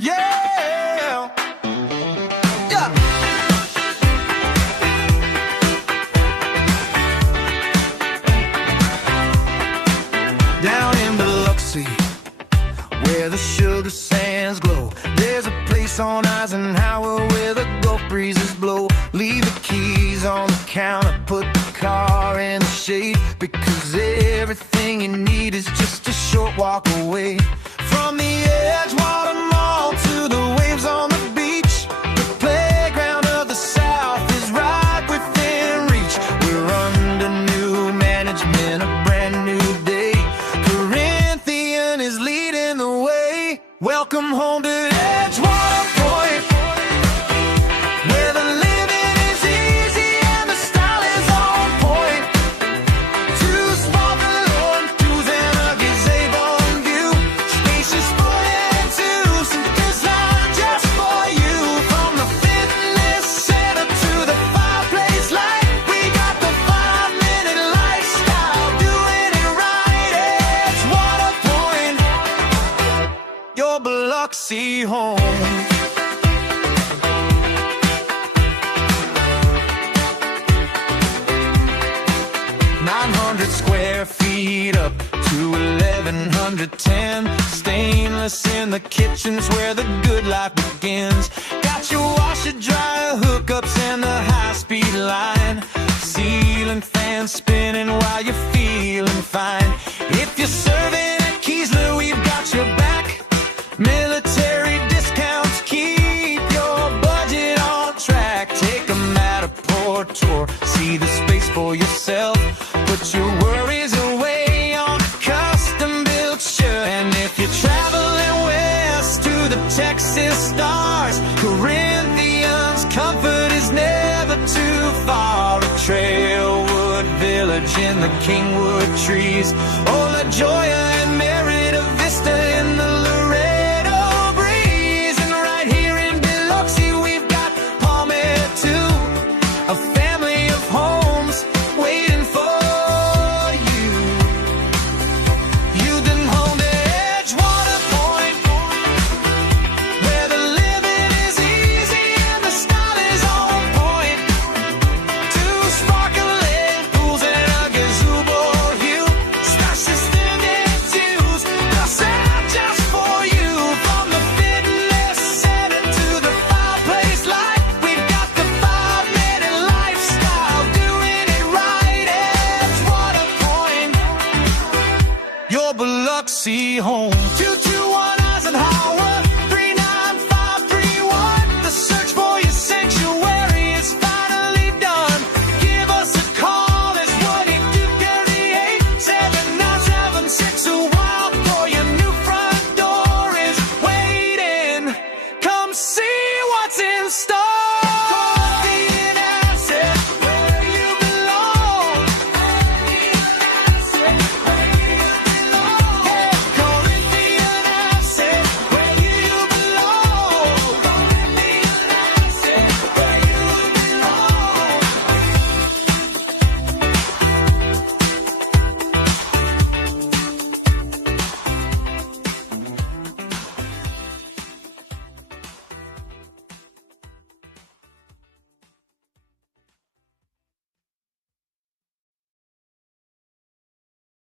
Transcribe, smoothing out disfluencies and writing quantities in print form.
Yeah. Yeah. Down in Biloxi, where the sugar sands glow, there's a place on Eisenhower where the Gulf breezes blow. Leave the keys on the counter, put the car in the shade, because everything you need is just a short walk away. From the Edgewater Mall to the waves on the beach, the playground of the South is right within reach. We're under new management, a brand new day. Corinthian is leading the way. Welcome home to Edgewater Pointe, where the living is easy and the style is on point. Two small below twos and a gazebo view. Spacious for and two, some design just for you. From the fitness center to the fireplace light, we got the 5-minute lifestyle, doing it right. Edgewater Pointe, your Biloxi home. 900 square feet up to 1110. Stainless in the kitchens where the good life begins. Got your washer, dryer, hookups and the high-speed line. Ceiling fans spinning while you're feeling fine. If you're serving at Keesler, we've got your back. Military discounts keep your budget on track. Take a Matterport tour, see the space for yourself. Put your worries away on a custom-built shirt. And if you're traveling west to the Texas stars, Corinthian's comfort is never too far. A Trailwood village in the Kingwood trees, or La Jolla and Merida Vista in the Laredo breeze. And right here in Biloxi we've got Palmer too, a family of homes waiting for you. You've been home to Edgewater Pointe, where the living is easy and the style is on point. Two sparkling pools and a gazebo view. Spacious standing twos, the sound just for you. From the fitness center to the fireplace light, we've got the 5-minute lifestyle, doing it right. Edgewater Pointe, your Biloxi home.